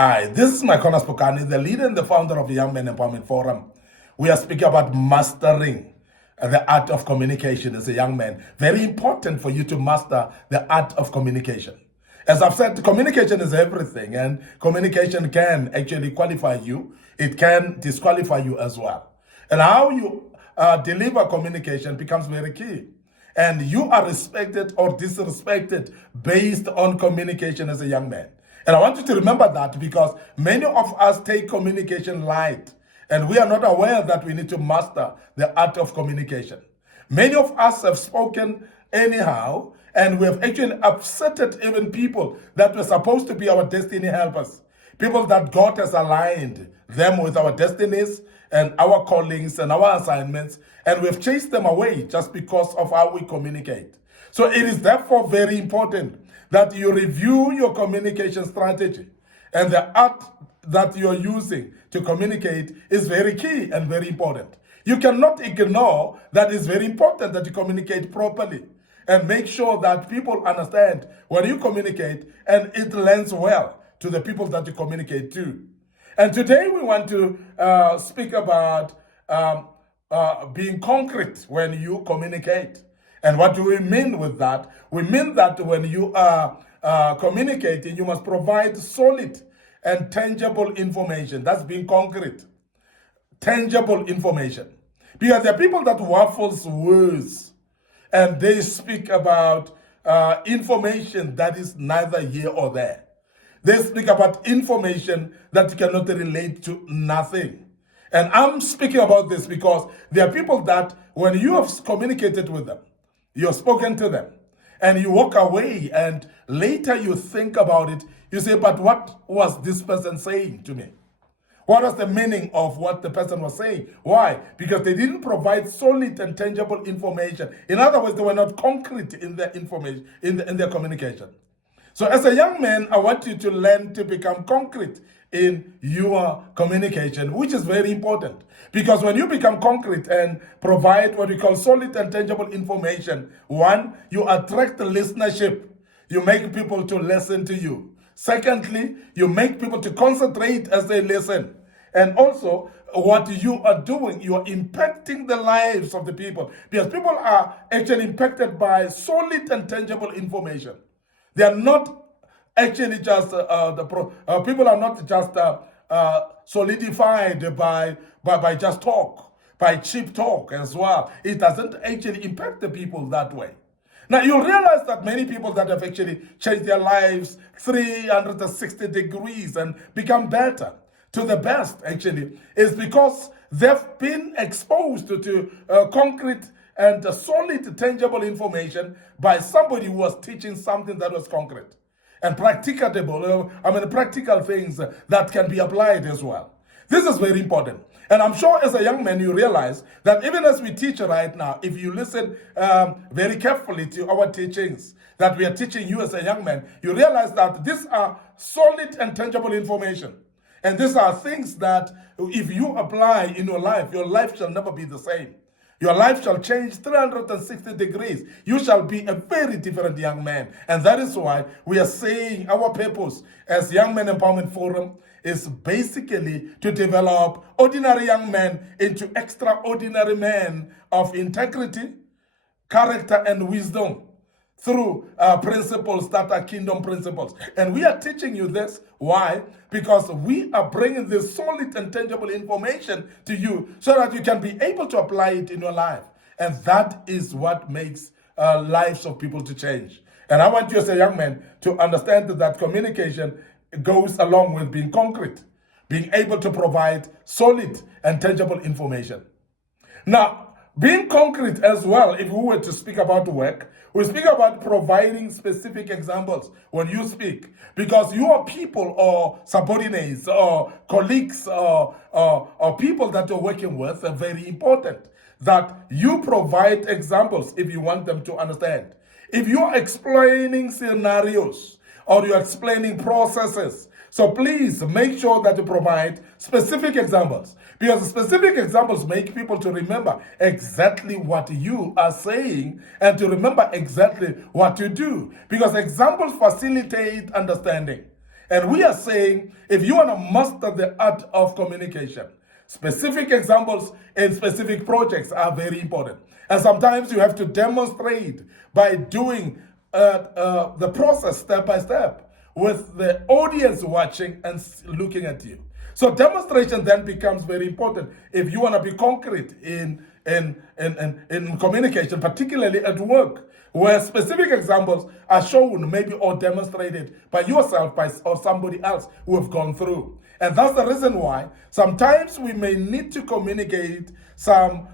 Hi, this is Micornus, Phokane, the leader and the founder of the Young Men Empowerment Forum. We are speaking about mastering the art of communication as a young man. Very important for you to master the art of communication. As I've said, communication is everything, and communication can actually qualify you. It can disqualify you as well. And how you deliver communication becomes very key. And you are respected or disrespected based on communication as a young man. And I want you to remember that because many of us take communication light and we are not aware that we need to master the art of communication. Many of us have spoken anyhow and we have actually upsetted even people that were supposed to be our destiny helpers. People that God has aligned them with our destinies and our callings and our assignments, and we've chased them away just because of how we communicate. So it is therefore very important that you review your communication strategy, and the art that you're using to communicate is very key and very important. You cannot ignore that it's very important that you communicate properly and make sure that people understand when you communicate and it lands well to the people that you communicate to. And today we want to speak about being concrete when you communicate. And what do we mean with that? We mean that when you are communicating, you must provide solid and tangible information. That's being concrete. Tangible information. Because there are people that waffles words and they speak about information that is neither here or there. They speak about information that cannot relate to nothing. And I'm speaking about this because there are people that when you have communicated with them, you have spoken to them, and you walk away, and later you think about it, you say, but what was this person saying to me? What was the meaning of what the person was saying? Why? Because they didn't provide solid and tangible information. In other words, they were not concrete in their information, in their communication. So as a young man, I want you to learn to become concrete in your communication, which is very important. Because when you become concrete and provide what we call solid and tangible information, one, you attract the listenership. You make people to listen to you. Secondly, you make people to concentrate as they listen. And also, what you are doing, you are impacting the lives of the people. Because people are actually impacted by solid and tangible information. They are not actually just, people are not just solidified by just talk, by cheap talk as well. It doesn't actually impact the people that way. Now, you realize that many people that have actually changed their lives 360 degrees and become better, to the best actually, is because they've been exposed to concrete and solid, tangible information by somebody who was teaching something that was concrete and practicable. Practical things that can be applied as well. This is very important. And I'm sure as a young man, you realize that even as we teach right now, if you listen very carefully to our teachings that we are teaching you as a young man, you realize that these are solid and tangible information. And these are things that if you apply in your life shall never be the same. Your life shall change 360 degrees. You shall be a very different young man. And that is why we are saying our purpose as Young Men Empowerment Forum is basically to develop ordinary young men into extraordinary men of integrity, character, and wisdom through principles that are kingdom principles. And we are teaching you this. Why? Because we are bringing this solid and tangible information to you so that you can be able to apply it in your life. And that is what makes lives of people to change. And I want you as a young man to understand that communication goes along with being concrete, being able to provide solid and tangible information. Now, being concrete as well, if we were to speak about work, we speak about providing specific examples when you speak, because your people or subordinates or colleagues or people that you're working with are very important, that you provide examples if you want them to understand. If you're explaining scenarios or you're explaining processes, so please make sure that you provide specific examples, because specific examples make people to remember exactly what you are saying and to remember exactly what you do, because examples facilitate understanding. And we are saying, if you want to master the art of communication, specific examples and specific projects are very important. And sometimes you have to demonstrate by doing the process step by step with the audience watching and looking at you. So demonstration then becomes very important if you want to be concrete in communication, particularly at work, where specific examples are shown, maybe or demonstrated by yourself or somebody else who have gone through. And that's the reason why sometimes we may need to communicate some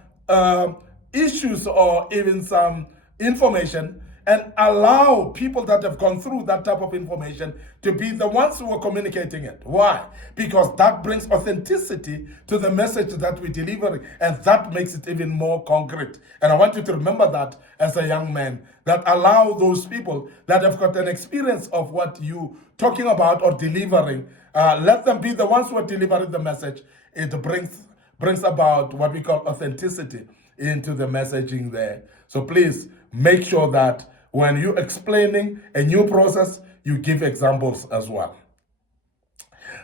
issues or even some information and allow people that have gone through that type of information to be the ones who are communicating it. Why? Because that brings authenticity to the message that we're delivering, and that makes it even more concrete. And I want you to remember that as a young man, that allow those people that have got an experience of what you talking about or delivering, let them be the ones who are delivering the message. It brings about what we call authenticity into the messaging there. So please make sure that when you're explaining a new process, you give examples as well.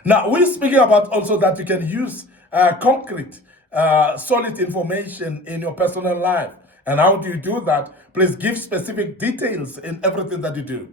Now, we're speaking about also that you can use concrete, solid information in your personal life. And how do you do that? Please give specific details in everything that you do.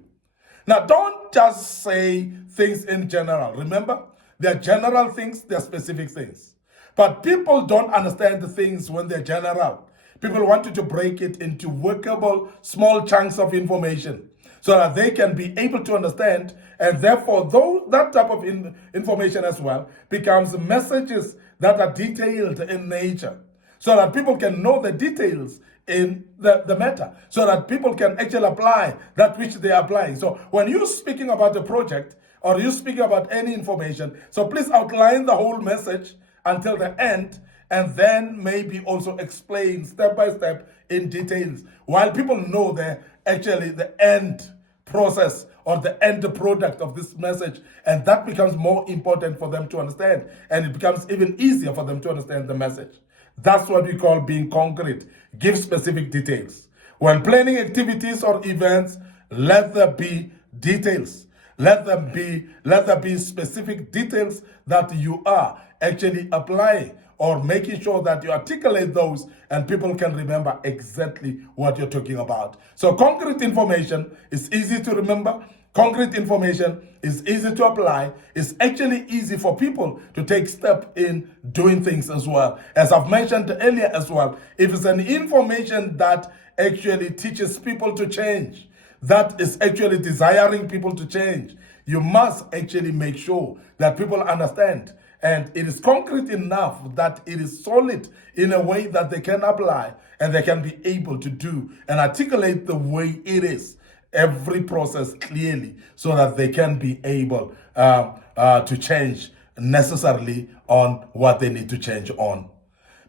Now, don't just say things in general. Remember, there are general things, there are specific things. But people don't understand the things when they're general. People want you to break it into workable, small chunks of information so that they can be able to understand. And therefore, though that type of information as well becomes messages that are detailed in nature, so that people can know the details in the matter, so that people can actually apply that which they are applying. So when you're speaking about a project or you're speaking about any information, so please outline the whole message until the end, and then maybe also explain step by step in details, while people know the end process or the end product of this message, and that becomes more important for them to understand, and it becomes even easier for them to understand the message. That's what we call being concrete. Give specific details. When planning activities or events, let there be details. Let there be specific details that you are actually applying, or making sure that you articulate those and people can remember exactly what you're talking about. So concrete information is easy to remember. Concrete information is easy to apply. It's actually easy for people to take step in doing things as well. As I've mentioned earlier as well, if it's an information that actually teaches people to change, that is actually desiring people to change, you must actually make sure that people understand. And it is concrete enough that it is solid in a way that they can apply and they can be able to do and articulate the way it is, every process clearly, so that they can be able to change necessarily on what they need to change on.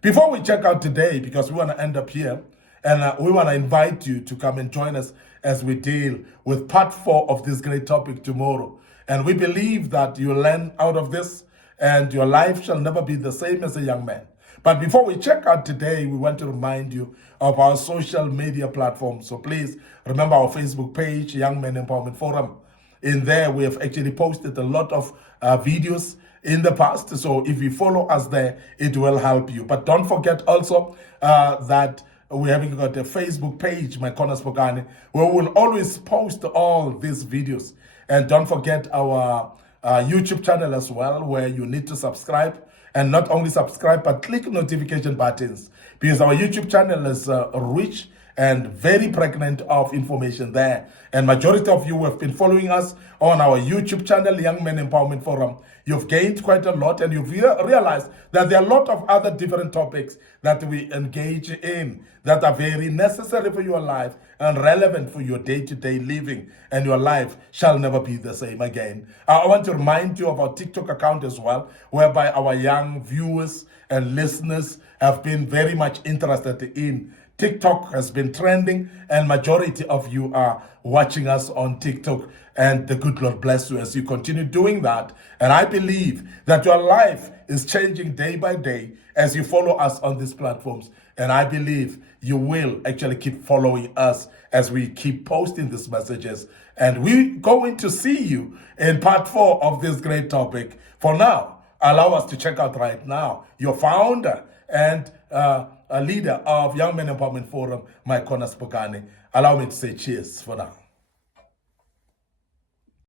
Before we check out today, because we want to end up here, and we want to invite you to come and join us as we deal with part 4 of this great topic tomorrow. And we believe that you'll learn out of this, and your life shall never be the same as a young man. But before we check out today, we want to remind you of our social media platforms. So please remember our Facebook page, Young Men Empowerment Forum. In there, we have actually posted a lot of videos in the past. So if you follow us there, it will help you. But don't forget also that we haven't got a Facebook page, Micornus Phokane, where we will always post all these videos. And don't forget our YouTube channel as well, where you need to subscribe, and not only subscribe, but click notification buttons, because our YouTube channel is rich and very pregnant of information there. And majority of you who have been following us on our YouTube channel, Young Men Empowerment Forum, you've gained quite a lot, and you've realized that there are a lot of other different topics that we engage in that are very necessary for your life and relevant for your day-to-day living, and your life shall never be the same again. I want to remind you of our TikTok account as well, whereby our young viewers and listeners have been very much interested in TikTok has been trending, and majority of you are watching us on TikTok. And the good Lord bless you as you continue doing that. And I believe that your life is changing day by day as you follow us on these platforms. And I believe you will actually keep following us as we keep posting these messages. And we're going to see you in part 4 of this great topic. For now, allow us to check out right now your founder and a leader of Young Men Empowerment Forum, Micornus Phokane. Allow me to say cheers for now.